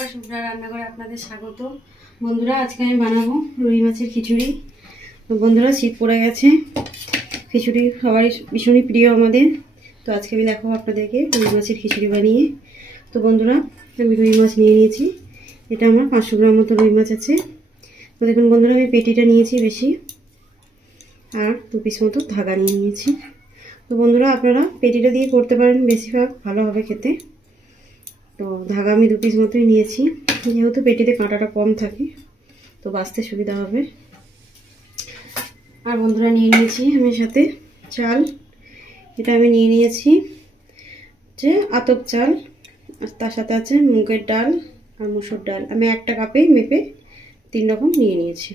বন্ধুরা, শুভ্রা রান্নাঘরে আপনাদের স্বাগত। বন্ধুরা, আজকে আমি বানাবো রুই মাছের খিচুড়ি। তো বন্ধুরা, শীত পড়ে গেছে, খিচুড়ি সবারই ভীষণই প্রিয় আমাদের। তো আজকে আমি দেখাবো আপনাদেরকে রুই মাছের খিচুড়ি বানিয়ে। তো বন্ধুরা, আমি রুই মাছ নিয়ে নিয়েছি। এটা আমার 500 গ্রাম মতো রুই মাছ আছে। তো দেখুন বন্ধুরা, আমি পেটিটা নিয়েছি বেশি, আর 2 পিস মতো ধাগা নিয়ে নিয়েছি। তো বন্ধুরা, আপনারা পেটিটা দিয়ে করতে পারেন, বেশিরভাগ ভালো হবে খেতে। তো ধাগা আমি 2 পিস মতোই নিয়েছি, যেহেতু পেটিতে কাঁটাটা কম থাকে তো বাছতে সুবিধা হবে। আর বন্ধুরা, নিয়ে নিয়েছি আমি সাথে চাল। এটা আমি নিয়ে নিয়েছি যে আতপ চাল, আর তার সাথে আছে মুগের ডাল আর মসুর ডাল। আমি একটা কাপে মেপে 3 রকম নিয়ে নিয়েছি।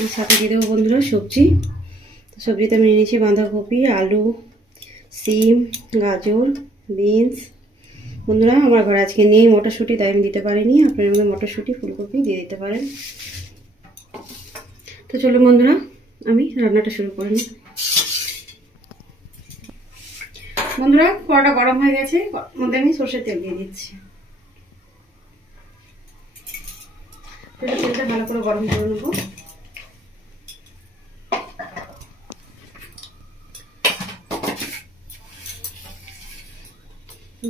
আর সাথে দিয়ে দেবো বন্ধুরা সবজি। তো সবজিতে আমি নিয়ে নিয়েছি বাঁধাকপি, আলু, সিম, গাজর, বিনস। বন্ধুরা, আমার ঘরে আজকে নেই মটরশুঁটি, তাই আমি দিতে পারিনি। আপনার মধ্যে মটরশুঁটি, ফুলকপি দিয়ে দিতে পারেন। তো চলুন বন্ধুরা, আমি রান্নাটা শুরু করে নিই। বন্ধুরা, কড়াটা গরম হয়ে গেছে, মধ্যে আমি সরষের তেল দিয়ে দিচ্ছি। তেলটা ভালো করে গরম করে নেবো।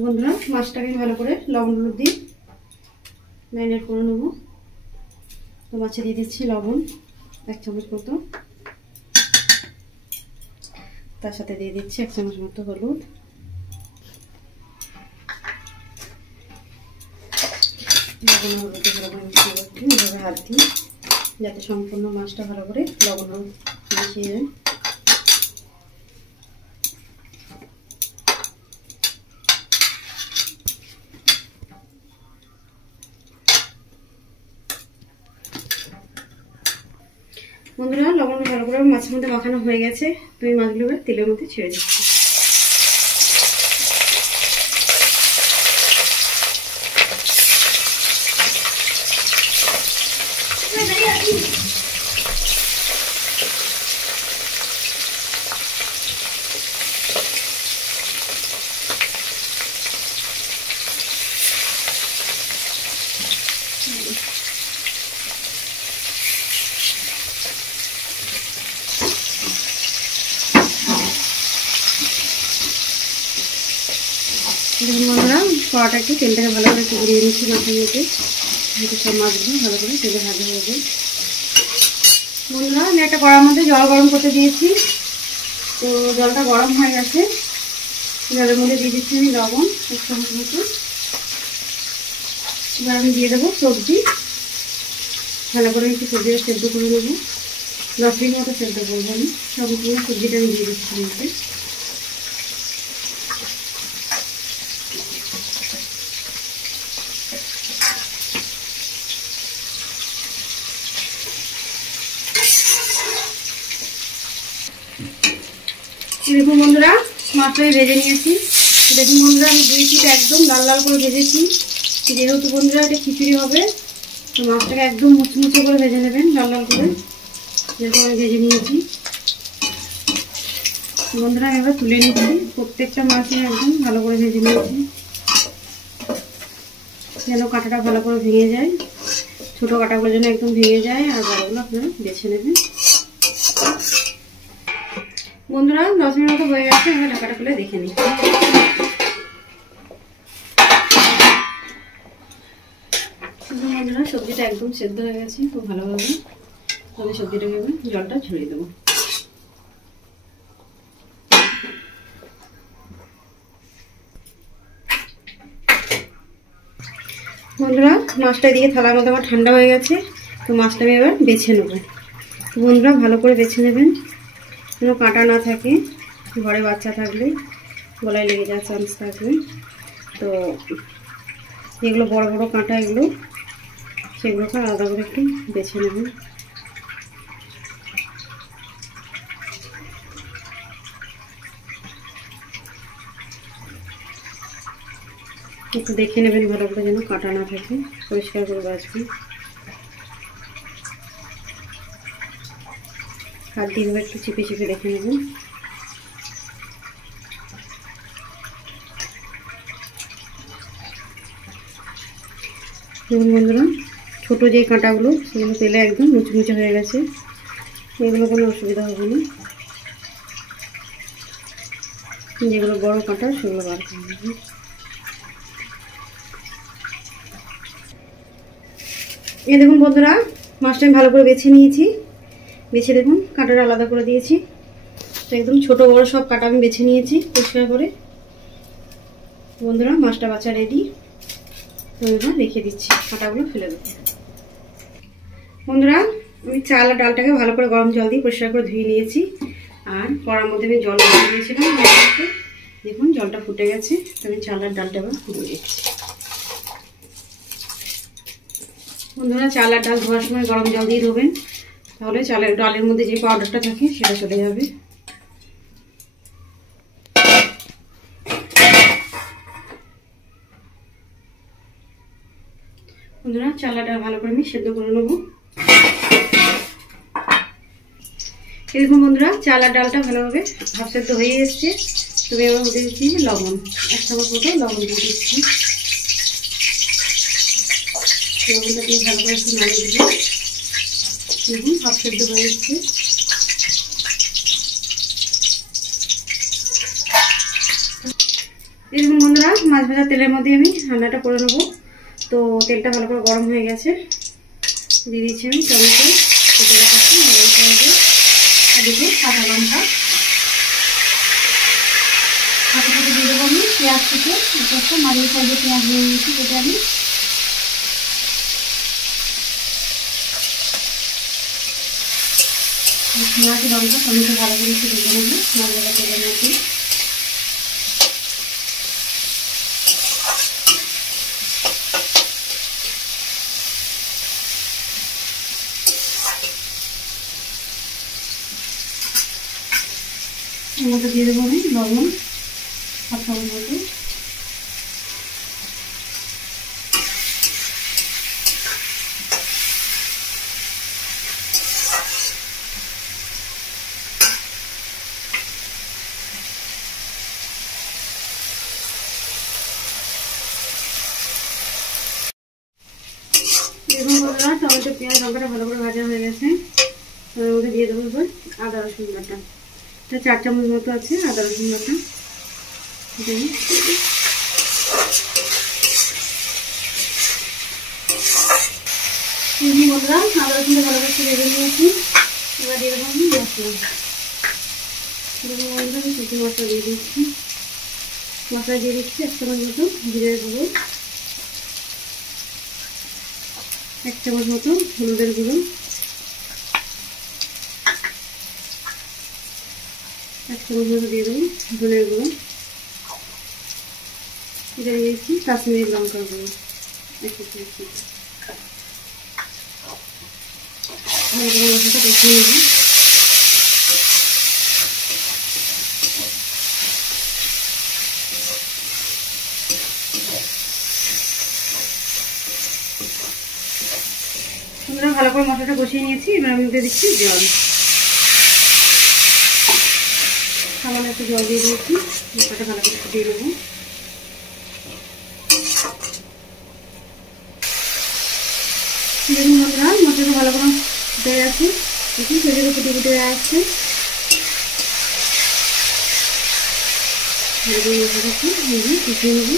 বন্ধুরা, মাছটাকে ভালো করে লবণ হলুদ দিয়ে ম্যারিনেট করে নেবো। তো মাছে দিয়ে দিচ্ছি লবণ 1 চামচ মতো, তার সাথে দিয়ে দিচ্ছি 1 চামচ মতো হলুদ। লবণ হলুদ ভালো করে মিশিয়ে রাখছি, এভাবে হাত দিয়ে, যাতে সম্পূর্ণ মাছটা ভালো করে লবণ হলুদ মিশিয়ে যায়। বন্ধুরা, লবণ ভালো করে মাছের মধ্যে মাখানো হয়ে গেছে। তুমি মাছগুলো তেলের মধ্যে ছেড়ে দিচ্ছি। বন্ধুরা, কড়াটা একটু তেলটাকে ভালো করে একটু ঘুরিয়ে নিচ্ছি মাছের মধ্যে, যাতে সব মাছগুলো ভালো করে তেলে ভাজা হয়ে যায়। বন্ধুরা, আমি একটা কড়ার মধ্যে জল গরম করতে দিয়েছি। তো জলটা গরম হয়ে গেছে, জলের মধ্যে দিয়ে দিচ্ছি আমি লবণ 1 চামচ মতো। এবার আমি দিয়ে দেবো সবজি। ভালো করে একটু সবজিটা সেদ্ধ করে নেবো, 10 মিনিট মতো সেদ্ধ করবো। আমি সম্পূর্ণ সবজিটা আমি দিয়ে দিচ্ছি মধ্যে। দেখুন বন্ধুরা, মাছটাকে ভেজে নিয়েছি। দেখুন বন্ধুরা, আমি 2 পিস একদম লাল লাল করে ভেজেছি। যেহেতু বন্ধুরা এটা খিচুড়ি হবে, তো মাছটাকে একদম মুচমুচে করে ভেজে নেবেন, লাল লাল করে, যেরকম আমি ভেজে নিয়েছি। বন্ধুরা, আমি এবার তুলে নিচ্ছি। প্রত্যেকটা মাছই একদম ভালো করে ভেজে নিয়েছি, যেন কাঁটাটা ভালো করে ভেঙে যায়। ছোটো কাঁটাগুলো যেন একদম ভেঙে যায়, আর বড়গুলো আপনারা বেছে নেবেন। বন্ধুরা, 10 মিনিট মতো হয়ে গেছে, আমি ঢাকাটা খুলে দেখে নিই। বন্ধুরা, সবজিটা একদম সেদ্ধ হয়ে গেছে খুব ভালোভাবে। তাহলে সবজিটাকে আমি জলটা ঝরিয়ে দেবো। বন্ধুরা, মাছটা দিয়ে থালার মধ্যে আমার ঠান্ডা হয়ে গেছে। তো মাছটা আমি এবার বেছে নেব। বন্ধুরা, ভালো করে বেছে নেবেন, কোনো কাঁটা না থাকে। ঘরে বাচ্চা থাকলে গলায় লেগে যাওয়ার চান্স থাকবে। তো যেগুলো বড় বড় কাঁটা, এগুলো সেগুলোকে আলাদা করে একটু বেছে নেবেন। একটু দেখে নেবেন ভালো করে, যেন কাঁটা না থাকে, পরিষ্কার করে বাছবেন। হাত দিয়ে একটু চিপে চিপে দেখে নেবেন। দেখুন বন্ধুরা, ছোটো যে কাঁটাগুলো সেগুলো তেলে একদম মুচমুচে হয়ে গেছে, এগুলো কোনো অসুবিধা হবে না। যেগুলো বড় কাঁটা সেগুলো বার করে নেব। এই দেখুন বন্ধুরা, মাছটা আমি ভালো করে বেছে নিয়েছি। বেছে দেখুন কাঁটাটা আলাদা করে দিয়েছি। তো একদম ছোট বড় সব কাঁটা আমি বেছে নিয়েছি পরিষ্কার করে। বন্ধুরা মাছটা বাছা রেডি। রেখে দিচ্ছি, কাঁটাগুলো ফেলে দেবো। বন্ধুরা আমি চাল আর ডালটাকে ভালো করে গরম জল দিয়ে পরিষ্কার করে ধুয়ে নিয়েছি। আর কড়ার মধ্যে আমি জল দিয়ে দিয়েছিলাম। দেখুন জলটা ফুটে গেছে। আমি চাল আর ডালটা এবার ধুয়ে দিচ্ছি। বন্ধুরা চাল আর ডাল ধোয়ার সময় গরম জল দিয়ে ধোবেন, তাহলে চালের ডালের মধ্যে যে পাউডারটা থাকে সেটা চলে যাবে। বন্ধুরা চাল আর ডাল ভালো করে আমি সেদ্ধ করে নেব। এরকম বন্ধুরা চাল আর ডালটা ভালোভাবে ভাব সেদ্ধ হয়ে এসছে। তবে এবার দিয়ে দিচ্ছি লবণ, 1 চামচ মতো লবণ দিয়ে দিচ্ছি। লবণটা দিয়ে ভালো করে একটু নাড়িয়ে দেবো। দেখুন ভাব সেদ্ধ হয়ে এসছে। এরকম বন্ধুরা মাছ ভাজা তেলের মধ্যে আমি রান্নাটা করে নেবো। তো তেলটা ভালো করে গরম হয়ে গেছে। দিয়ে দিচ্ছি আমি টমেটো কেটে রাখাচ্ছি, আর দিকে কাঁচা লঙ্কা, হাতে হাতে দিয়ে দেবো আমি পেঁয়াজ থেকে। একটা মাঝারি সাইজে পেঁয়াজ দিয়ে নিয়েছি কেটে আমি। পেঁয়াজ লঙ্কা টমেটো ভালো করে একটু ভেজে নেবো মাছ ভাজা তেলের মধ্যে। এর মধ্যে দিয়ে দেবো আমি লবণ 1 চামচ মতো। দেখুন বন্ধুরা টমেটো পেঁয়াজ লঙ্কাটা ভালো করে ভাজা হয়ে গেছে। এর মধ্যে দিয়ে দেবো এবার আদা রসুন বাটা। 4 চামচ মতো আছে আদা রসুন বাটা। বন্ধুরা আদা রসুনটা ভালো করে ভেজে নিয়েছি। এবার দিয়ে দেবো আমি মশলা। দেখুন বন্ধুরা আমি শুকনো মশলা দিয়ে দিচ্ছি। মশলা দিয়ে দিচ্ছি 1 চামচ মতো জিরের গুঁড়ো, 1 চামচ মতো হলুদের গুঁড়ো, 1 চামচ মতো দিয়ে দেবো ধনের গুঁড়ো, এটা দিয়েছি কাশ্মীরি লঙ্কার গুঁড়ো 1 চামচ মতো। মশলাটা কষিয়ে নেব। আমরা ভালো করে মশলাটা কষিয়ে নিয়েছি। এবার আমি দিয়ে দিচ্ছি জল, সামান্য একটু জল দিয়ে দিয়েছি। মশলাটা ভালো করে ফুটিয়ে নেব। দেখুন বন্ধুরা মশলাটা ভালো করে ফুটে গেছে। দেখুন সেদিকে ফুটে ফুটে আসছে। কষিয়ে নেব।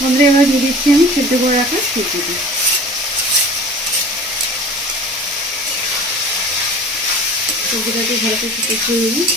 বন্ধুরা এবার দিয়ে দিচ্ছি আমি সেদ্ধ করে রাখা সবজিটা। সবজিটাকে ভালো করে কষিয়ে নেব।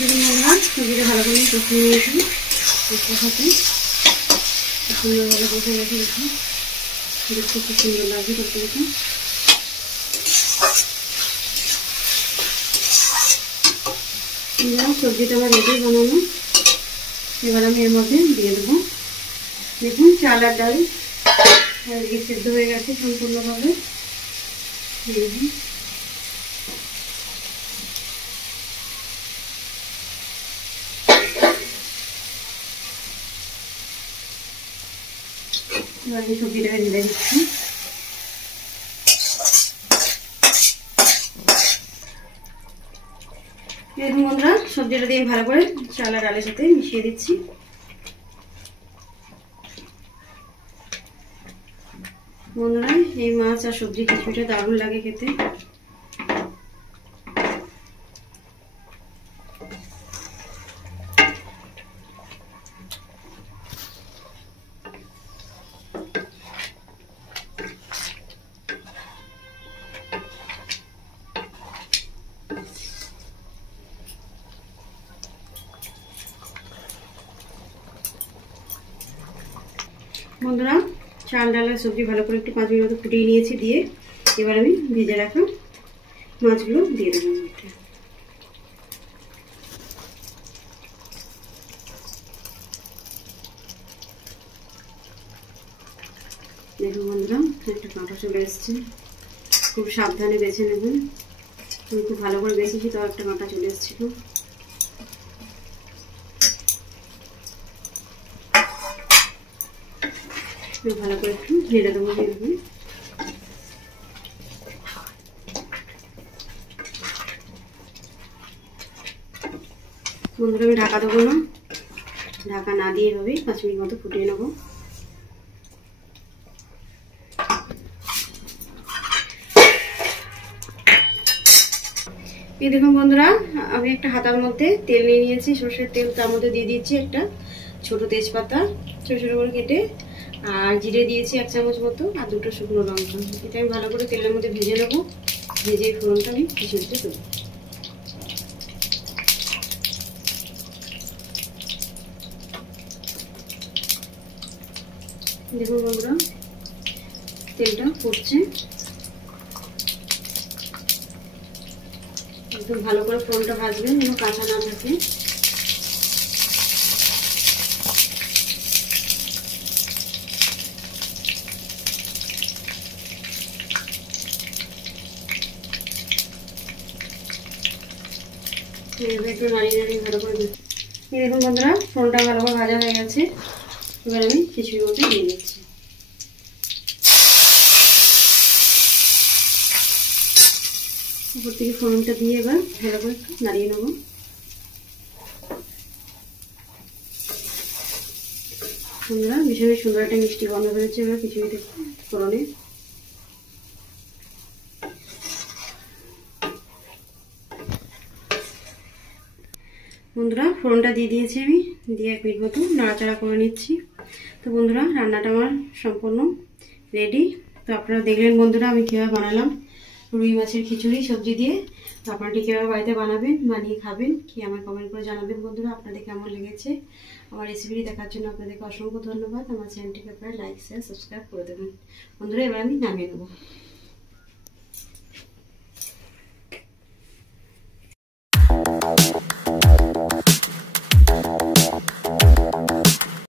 দেখুন বন্ধুরা সবজিটা ভালো করে কষিয়ে নিয়েছি। কষাতে সুন্দরভাবে কষে গেছে। দেখুন দেখতে খুব সুন্দর লাগছে তরকারিটা। সবজিটা আমার রেডি বানানো। এবার আমি এর মধ্যে দিয়ে দেবো। দেখুন চাল আর ডাল সেদ্ধ হয়ে গেছে সম্পূর্ণভাবে। দেখুন এবার আমি সবজিটাকে ঢেলে দিচ্ছি। দেখুন বন্ধুরা, সবজিটা দিয়ে ভালো করে চাল আর ডালের সাথে মিশিয়ে দিচ্ছি। বন্ধুরা, এই মাছ আর সবজি খিচুড়িটা দারুণ লাগে খেতে। বন্ধুরা, চাল ডাল আর সবজি ভালো করে একটু 5 মিনিট মতো ফুটিয়ে নিয়েছি। দিয়ে এবার আমি ভেজে রাখা মাছগুলো দিয়ে দেবো। দেখুন বন্ধুরা, একটা কাঁটা চলে এসছে। খুব সাবধানে বেছে নেবেন। আমি খুব ভালো করে বেছেছি, তাও একটা কাঁটা চলে এসেছিল। ভালো করে একটু নেড়ে দেবো। বন্ধুরা, আমি ঢাকা দেবো না, ঢাকা না দিয়ে হবে 5 মিনিট মতো ফুটিয়ে নেবো। এই দেখুন বন্ধুরা, আমি একটা হাতার মধ্যে তেল নিয়ে নিয়েছি, সর্ষের তেল। তার মধ্যে দিয়ে দিচ্ছি একটা ছোট তেজপাতা ছোট ছোট করে কেটে, আর জিরে দিয়েছি 1 চামচ মতো, আর 2টো শুকনো লঙ্কা। এটা আমি ভালো করে তেলের মধ্যে ভেজে নেবো। ভেজে ফোড়নটা আমি খিচুড়িতে দেবো। দেখুন বন্ধুরা, তেলটা ফুটছে। একদম ভালো করে ফোড়নটা ভাজবেন যেন কাঁচা না থাকে। একটু নাড়িয়ে নাড়িয়ে ভালো করে দিচ্ছি। দেখুন বন্ধুরা, ফোড়নটা ভালো করে ভাজা হয়ে গেছে। এবার আমি খিচুড়ির মধ্যে দিয়ে দিচ্ছি। উপর থেকে ফোড়নটা দিয়ে এবার ভালো করে নাড়িয়ে নেবো। বন্ধুরা, ভীষণ সুন্দর একটা মিষ্টি গন্ধ বেরোচ্ছে এবার খিচুড়িতে ফোড়নে। বন্ধুরা, ফোড়নটা দিয়ে দিয়েছি আমি, দিয়ে 1 মিনিট মতো নাড়াচাড়া করে নিচ্ছি। তো বন্ধুরা, রান্নাটা আমার সম্পূর্ণ রেডি। তো আপনারা দেখলেন বন্ধুরা আমি কীভাবে বানালাম রুই মাছের খিচুড়ি সবজি দিয়ে। তো আপনারা কীভাবে বাড়িতে বানাবেন, বানিয়ে খাবেন, কি আমার কমেন্ট করে জানাবেন বন্ধুরা আপনাদের কেমন লেগেছে। আমার রেসিপিটি দেখার জন্য আপনাদেরকে অসংখ্য ধন্যবাদ। আমার চ্যানেলটিকে আপনারা লাইক শেয়ার সাবস্ক্রাইব করে দেবেন। বন্ধুরা, এবার আমি নামিয়ে নেবো।